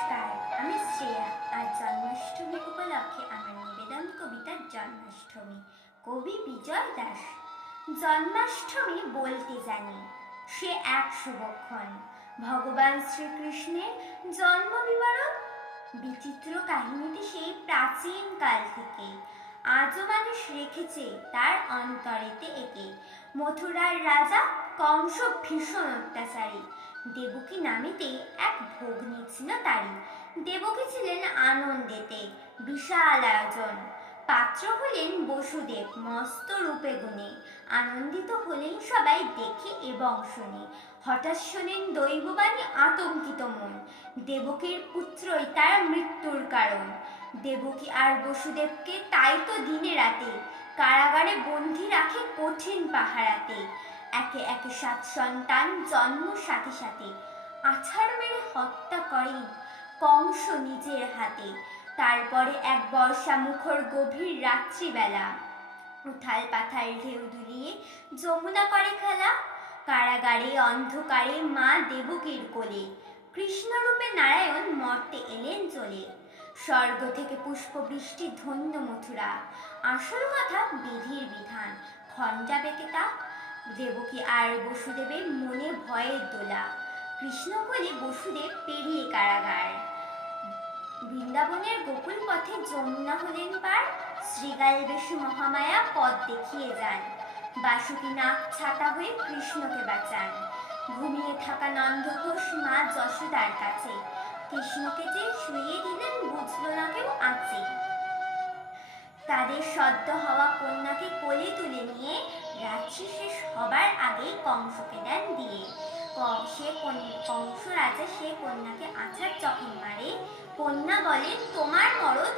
নমস্কার আমি শ্রেয়া আজ জন্মাষ্টমী উপলক্ষে আমার নিবেদন কবিতার জন্মাষ্টমী, কবি বিজয় দাস। জন্মাষ্টমী বলতে জানি, সে এক শুভক্ষণ। ভগবান শ্রীকৃষ্ণের জন্ম বিবরণ বিচিত্র কাহিনীটি সেই প্রাচীন কাল থেকে। আজও মানুষ রেখেছে তার অন্তরেতে একে। মথুরার রাজা কংস ভীষণ অত্যাচারী। দেবকী নামেতে এক দেবকী ছিলেন আনন্দেতে বিশাল আয়োজন। পাত্র হলেন বসুদেব, মস্ত রূপে গুণে। আনন্দিত হলেন সবাই দেখে এবং শুনে। হঠাৎ শোনেন দৈববাণী আতঙ্কিত মন। দেবকীর পুত্রই তার মৃত্যুর কারণ। দেবকী আর বসুদেবকে তাই তো দিনে রাতে কারাগারে বন্দি রাখে কঠিন পাহারাতে। একে একে সাত সন্তান জন্ম সাথে সাথে। আছাড় মেরে হত্যা করেন কংস নিজের হাতে, তারপরে এক বর্ষা মুখর গভীর রাত্রিবেলা। উথাল পাথাল ঢেউ দুলিয়ে যমুনা করে খেলা, কারাগারে অন্ধকারে মা দেবকীর কোলে, কৃষ্ণরূপে নারায়ণ মর্তে এলেন চলে। স্বর্গ থেকে পুষ্পবৃষ্টি ধন্য মথুরা, আসল কথা বিধির বিধান খঞ্জা বেঁকে তা দেবকী আর বসুদেবের মনে ভয়ের দোলা কৃষ্ণকলি বসুদেব পেরিয়ে কারাগার। বৃন্দাবনের গোকুল পথে যমুনা হলেন পার, শ্রীগাল বেশু মহামায়া পথ দেখিয়ে যান। বাসুকি নাক ছাতা হয়ে কৃষ্ণকে বাঁচান। ঘুমিয়ে থাকা নন্দঘোষ মা যশোদার কাছে। কৃষ্ণকে যে শুইয়ে দিলেন বুঝলো না কেউ আছে। তাদের সদ্য হওয়া কন্যাকে কোলে তুলে নিয়ে রাত্রি শেষ হবার আগেই কংসকে দেন দিয়ে। সে কংস রাজা সে কন্যাকে আছাড় যখন মারে। কন্যা বলেন তোমার মরণ